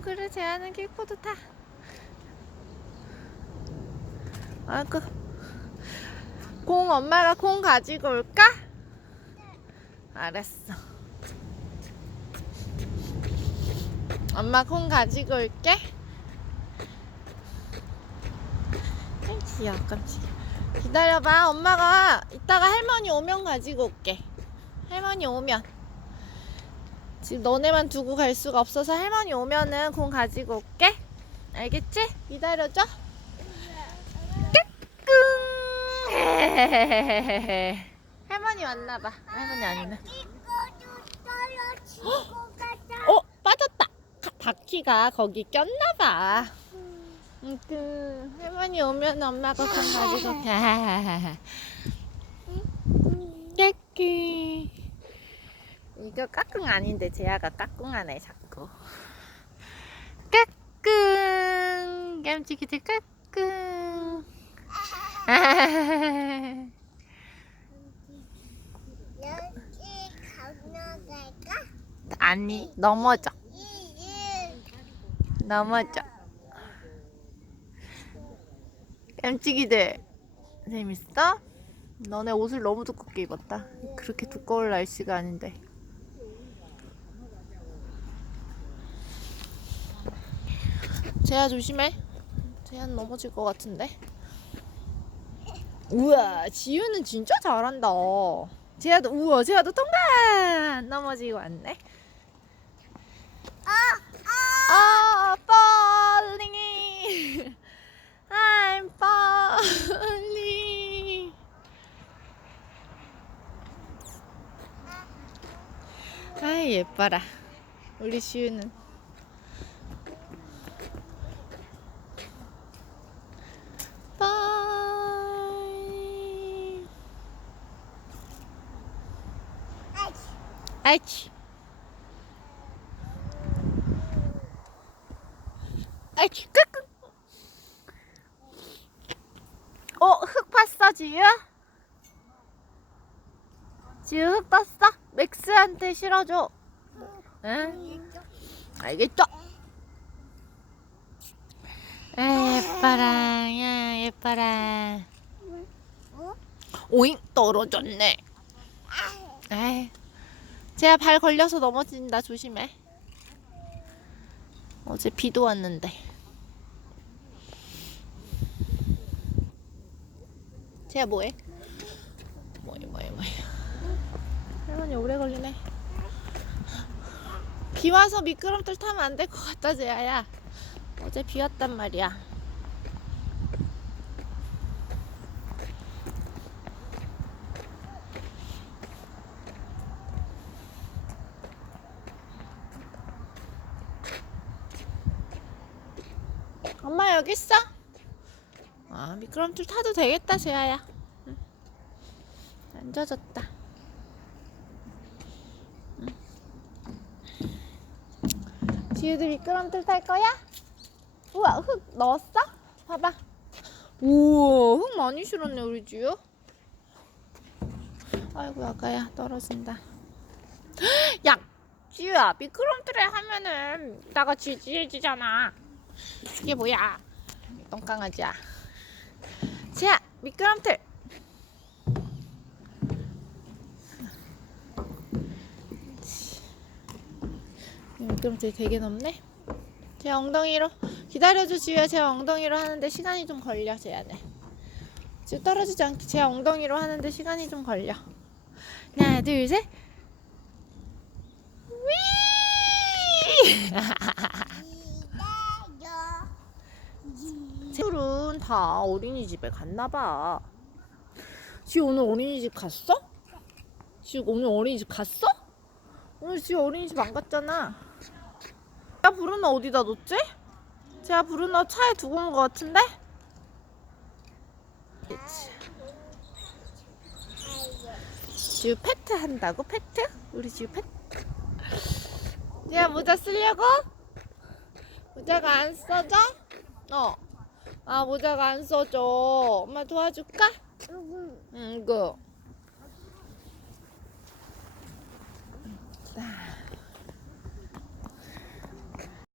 어 그래 재하는 킥보드 타. 아이고. 공 엄마가 공 가지고 올까? 알았어. 엄마 공 가지고 올게. 깜짝이야 깜짝이야. 기다려봐 엄마가 이따가 할머니 오면 가지고 올게. 할머니 오면 지금 너네만 두고 갈 수가 없어서 할머니 오면은 공 가지고 올게. 알겠지? 기다려줘. 깨끔. 할머니 왔나 봐. 할머니 아니네. 어 빠졌다. 가- 바퀴가 거기 꼈나봐. 응, 그 할머니 오면 엄마가 공 가지고 가. 깨끔. 이거 까꿍 아닌데 재아가 까꿍 하네 자꾸. 까꿍! 깜찍이들 까꿍? 아니 넘어져. 넘어져. 깜찍이들 재밌어? 너네 옷을 너무 두껍게 입었다. 그렇게 두꺼울 날씨가 아닌데 재아 조심해. 재아 넘어질 것 같은데. 우와 지우는 진짜 잘한다. 재아도 우와 재아도 통과 넘어지고 왔네. 아 falling I'm falling 아이 예뻐라. 우리 시우는 빠이 아이치 아이치 끄끄 어, 흙 봤어, 지유? 지유 흙 봤어? 맥스한테 실어줘. 응? 알겠죠? 에, 예뻐라, 야, 예뻐라. 어? 오잉, 떨어졌네. 에이, 제가 발 걸려서 넘어진다, 조심해. 어제 비도 왔는데. 제가 뭐해? 뭐해, 뭐해, 뭐해. 할머니 오래 걸리네. 비 와서 미끄럼틀 타면 안 될 것 같다, 제아야. 어제 비 왔단 말이야. 엄마 여기 있어? 아 미끄럼틀 타도 되겠다 재아야 응. 지우도 미끄럼틀 탈 거야? 우와 흙 넣었어? 봐봐 우와 흙 많이 실었네 우리 지우 아이고 아까야 떨어진다 야 지우야 미끄럼틀에 하면은 이따가 지지해지잖아 이게 뭐야? 똥강아지야. 자, 미끄럼틀. 미끄럼틀 되게 넓네. 제 엉덩이로 기다려줘 지우야. 제 엉덩이로 하는데 시간이 좀 걸려 쟤네. 지금 떨어지지 않게 제 엉덩이로 하는데 시간이 좀 걸려. 하나, 둘, 셋. 위! 쟤들은 다 어린이집에 갔나봐. 지 오늘 어린이집 갔어? 지 오늘 어린이집 갔어? 오늘 지 어린이집 안 갔잖아. 야 브루노 어디다 뒀지? 제가 브루노 차에 두고 온 것 같은데? 그치. 지우 페트 한다고? 페트? 우리 지우 페트? 야 모자 쓰려고? 모자가 안 써져? 어. 아 모자가 안 써져. 엄마 도와줄까? 응. 응, 이거.